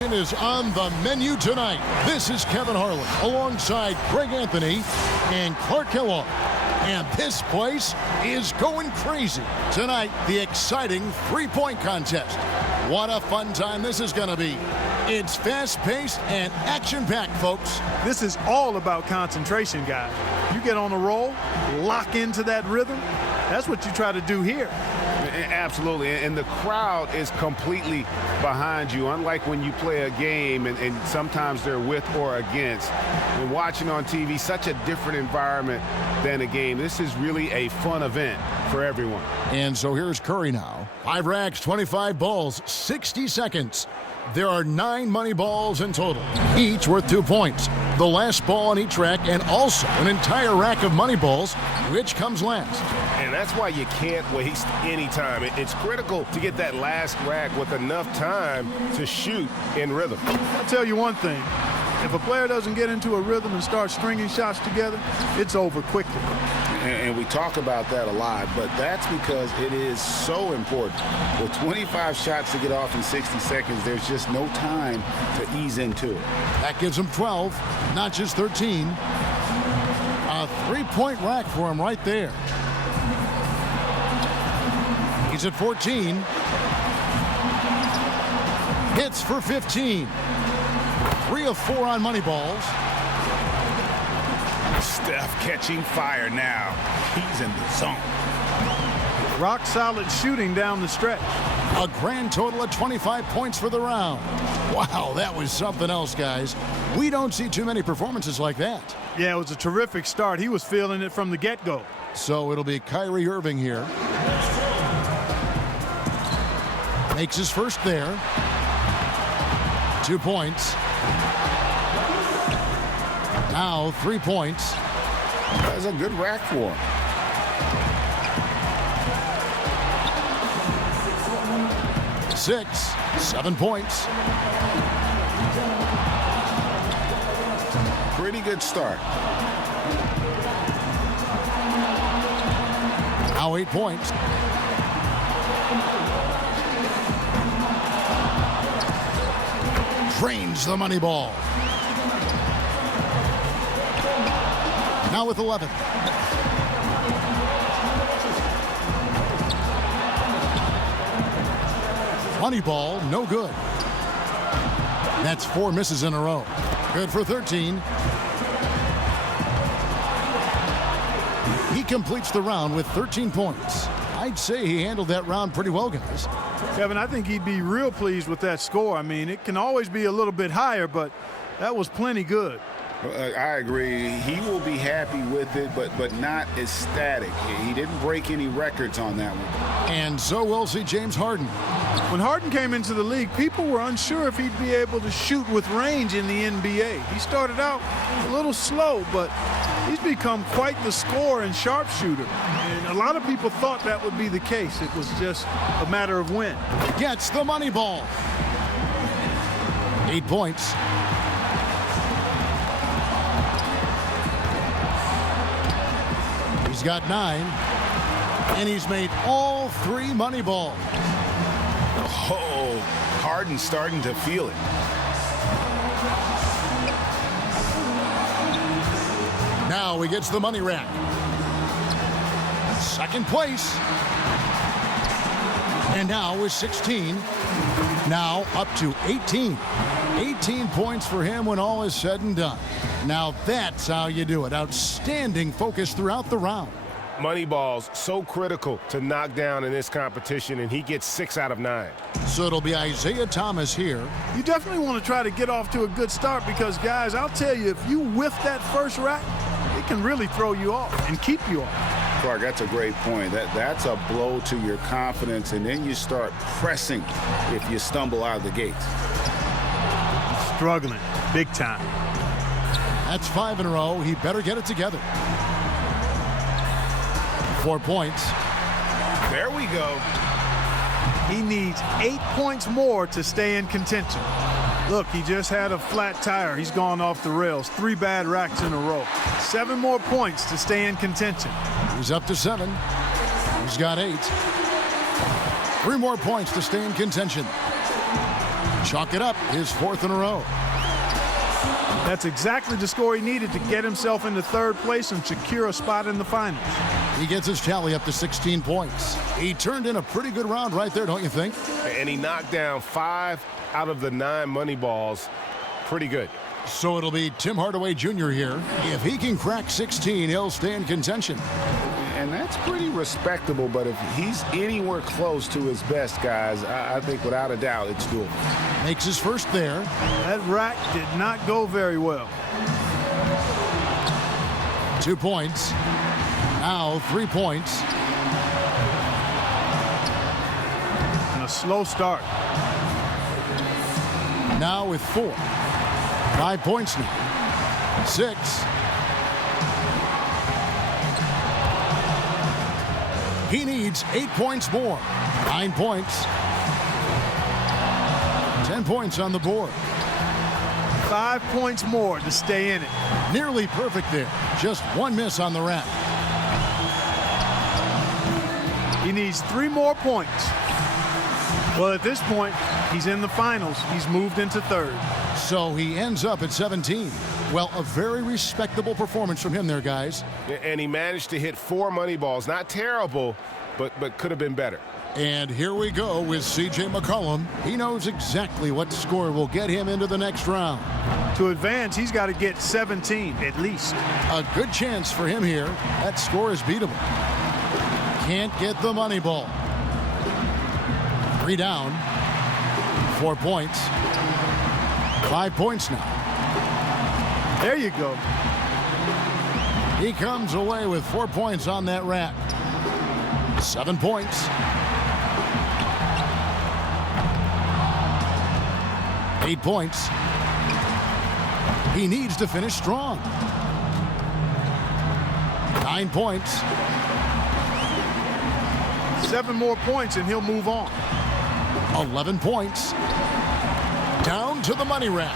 Is on the menu tonight. This is Kevin Harlan alongside Greg Anthony and Clark Kellogg. And this place is going crazy. Tonight, the exciting three-point contest. What a fun time this is going to be. It's fast-paced and action-packed, folks. This is all about concentration, guys. You get on a roll, lock into that rhythm. That's what you try to do here. Absolutely, and the crowd is completely behind you, unlike when you play a game and sometimes they're with or against. When watching on TV, such a different environment than a game. This is really a fun event for everyone. And so here's Curry now. 5 racks, 25 balls, 60 seconds. There are 9 money balls in total, each worth 2 points. The last ball on each rack and also an entire rack of money balls, which comes last. And that's why you can't waste any time. It's critical to get that last rack with enough time to shoot in rhythm. I'll tell you one thing. If a player doesn't get into a rhythm and start stringing shots together, it's over quickly. And we talk about that a lot, but that's because it is so important. With 25 shots to get off in 60 seconds, there's just no time to ease into it. That gives him 12, not just 13. A three-point rack for him right there. He's at 14. Hits for 15. 3 of 4 on money balls. Steph catching fire now. He's in the zone. Rock solid shooting down the stretch. A grand total of 25 points for the round. Wow, that was something else, guys. We don't see too many performances like that. Yeah, it was a terrific start. He was feeling it from the get-go. So it'll be Kyrie Irving here. Makes his first there. 2 points. Now 3 points. That's a good rack for him. Six, 7 points. Pretty good start. Now 8 points. Drains the money ball. Now with 11. Money ball, no good. That's 4 misses in a row. Good for 13. He completes the round with 13 points. I'd say he handled that round pretty well, guys. Kevin, I think he'd be real pleased with that score. I mean, it can always be a little bit higher, but that was plenty good. I agree. He will be happy with it, but not ecstatic. He didn't break any records on that one. And so we'll see James Harden. When Harden came into the league, people were unsure if he'd be able to shoot with range in the NBA. He started out a little slow, but he's become quite the scorer and sharpshooter. And a lot of people thought that would be the case. It was just a matter of when. Gets the money ball. 8 points. He's got 9, and he's made all 3 money balls. Oh, Harden's starting to feel it. Now he gets the money rack. Second place. And now with 16. Now up to 18. 18 points for him when all is said and done. Now that's how you do it. Outstanding focus throughout the round. Money balls so critical to knock down in this competition, and he gets 6 out of 9. So it'll be Isiah Thomas here. You definitely want to try to get off to a good start because, guys, I'll tell you, if you whiff that first rack, it can really throw you off and keep you off. Clark, that's a great point. That's a blow to your confidence, and then you start pressing if you stumble out of the gates. Struggling big time. That's 5 in a row. He better get it together. 4 points. There we go. He needs 8 points more to stay in contention. Look, he just had a flat tire. He's gone off the rails. 3 bad racks in a row. 7 more points to stay in contention. He's up to 7. He's got 8. 3 more points to stay in contention. chalk it up, his 4th in a row. That's exactly the score he needed to get himself into 3rd place and secure a spot in the finals. He gets his tally up to 16 points. He turned in a pretty good round right there, don't you think? And he knocked down 5 out of the 9 money balls. Pretty good. So it'll be Tim Hardaway Jr. here. If he can crack 16, he'll stay in contention. And that's pretty respectable, but if he's anywhere close to his best, guys, I think without a doubt it's doable. Makes his first there. That rack did not go very well. 2 points. Now 3 points. And a slow start. Now with 4. 5 points now. 6. He needs 8 points more. 9 points. 10 points on the board. 5 points more to stay in it. Nearly perfect there. Just 1 miss on the rack. He needs 3 more points. Well, at this point, he's in the finals. He's moved into 3rd. So he ends up at 17. Well, a very respectable performance from him there, guys. And he managed to hit 4 money balls. Not terrible, but could have been better. And here we go with C.J. McCollum. He knows exactly what score will get him into the next round. To advance, he's got to get 17 at least. A good chance for him here. That score is beatable. Can't get the money ball. 3 down. 4 points. 5 points now. There you go. He comes away with 4 points on that rack. 7 points. 8 points. He needs to finish strong. 9 points. 7 more points and he'll move on. 11 points. Down to the money rack.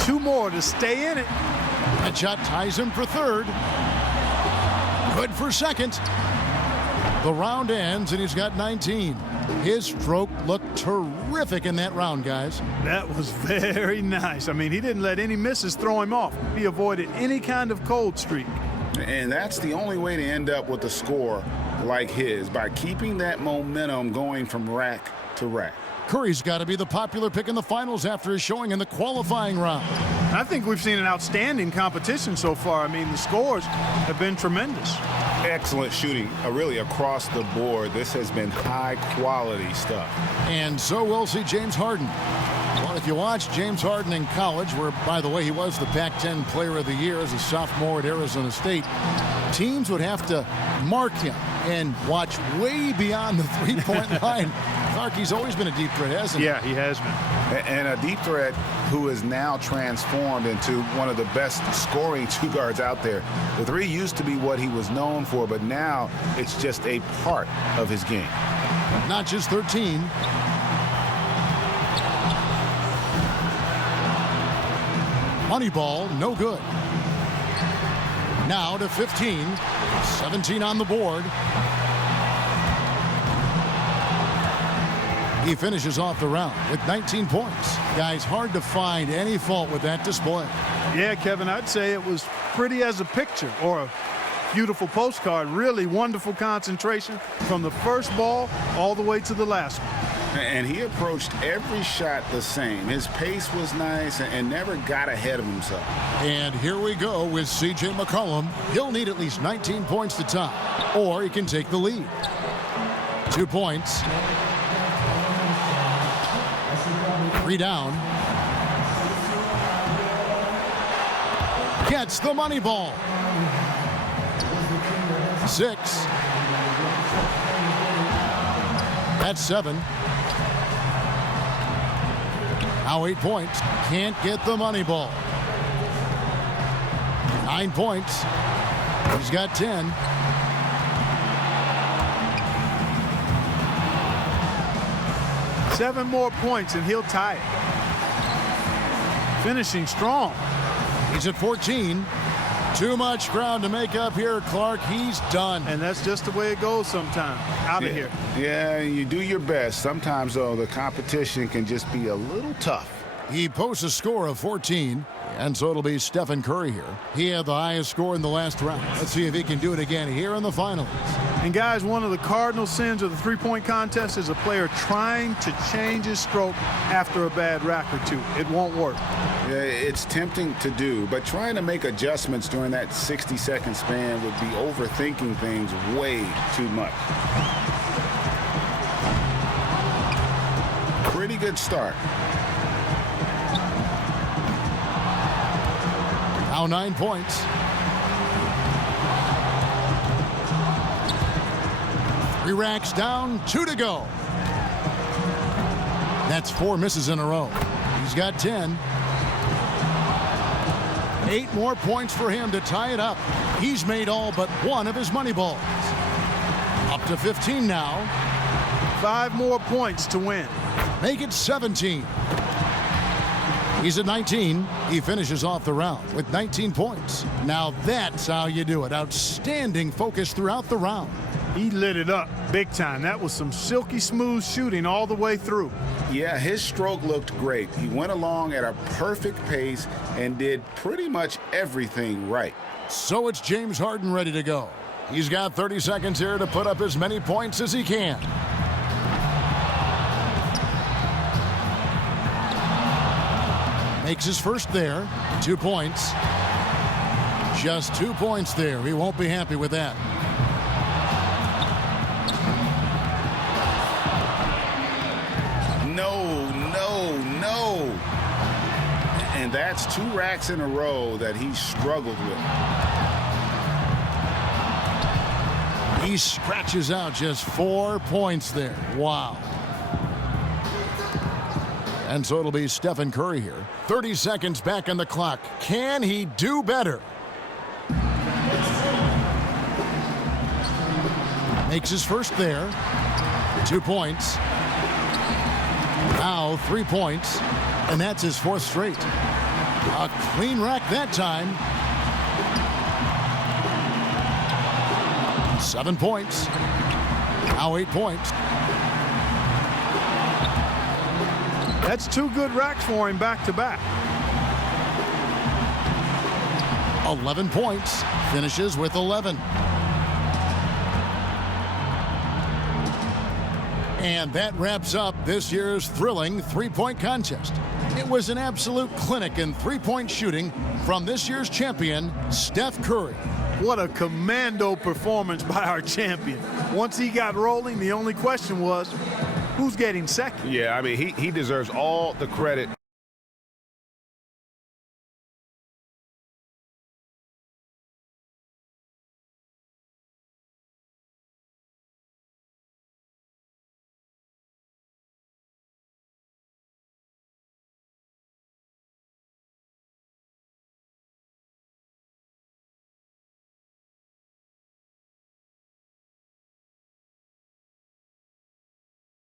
2 more to stay in it. That shot ties him for 3rd. Good for 2nd. The round ends and he's got 19. His stroke looked terrific in that round, guys. That was very nice. I mean, he didn't let any misses throw him off. He avoided any kind of cold streak. And that's the only way to end up with a score like his, by keeping that momentum going from rack to rack. Curry's got to be the popular pick in the finals after his showing in the qualifying round. I think we've seen an outstanding competition so far. I mean, the scores have been tremendous. Excellent shooting, really across the board. This has been high-quality stuff. And so we'll see James Harden. Well, if you watch James Harden in college, where, by the way, he was the Pac-10 Player of the Year as a sophomore at Arizona State, teams would have to mark him and watch way beyond the three-point line. Clark, he's always been a deep threat, hasn't he? Yeah, he has been. And a deep threat who is now transformed into one of the best scoring 2 guards out there. The 3 used to be what he was known for, but now it's just a part of his game. Not just 13. Moneyball, no good. Now to 15. 17 on the board. He finishes off the round with 19 points. Guys, hard to find any fault with that display. Yeah, Kevin, I'd say it was pretty as a picture or a beautiful postcard. Really wonderful concentration from the first ball all the way to the last one. And he approached every shot the same. His pace was nice and never got ahead of himself. And here we go with C.J. McCollum. He'll need at least 19 points to tie, or he can take the lead. 2 points. 3 down. Gets the money ball. 6. That's 7. Now 8 points. Can't get the money ball. 9 points. He's got 10. Seven more points and he'll tie it. Finishing strong. He's at 14. Too much ground to make up here, Clark. He's done. And that's just the way it goes sometimes. Out of here. Yeah, you do your best. Sometimes, though, the competition can just be a little tough. He posts a score of 14, and so it'll be Stephen Curry here. He had the highest score in the last round. Let's see if he can do it again here in the finals. And guys, one of the cardinal sins of the three-point contest is a player trying to change his stroke after a bad rack or two. It won't work. Yeah, it's tempting to do, but trying to make adjustments during that 60-second span would be overthinking things way too much. Pretty good start. Now 9 points. 3 racks down, 2 to go. That's 4 misses in a row. He's got 10. 8 more points for him to tie it up. He's made all but one of his money balls. Up to 15 now. 5 more points to win. Make it 17. He's at 19. He finishes off the round with 19 points. Now that's how you do it. Outstanding focus throughout the round. He lit it up big time. That was some silky smooth shooting all the way through. Yeah, his stroke looked great. He went along at a perfect pace and did pretty much everything right. So it's James Harden ready to go. He's got 30 seconds here to put up as many points as he can. Makes his first there. 2 points. Just 2 points there. He won't be happy with that. No. And that's 2 racks in a row that he struggled with. He scratches out just 4 points there. Wow. And so it'll be Stephen Curry here. 30 seconds back on the clock. Can he do better? Makes his first there. 2 points. Now 3 points. And that's his 4th straight. A clean rack that time. 7 points. Now 8 points. That's 2 good racks for him back to back. 11 points. Finishes with 11. And that wraps up this year's thrilling three-point contest. It was an absolute clinic in three-point shooting from this year's champion, Steph Curry. What a commando performance by our champion. Once he got rolling, the only question was, who's getting second? Yeah, I mean, he deserves all the credit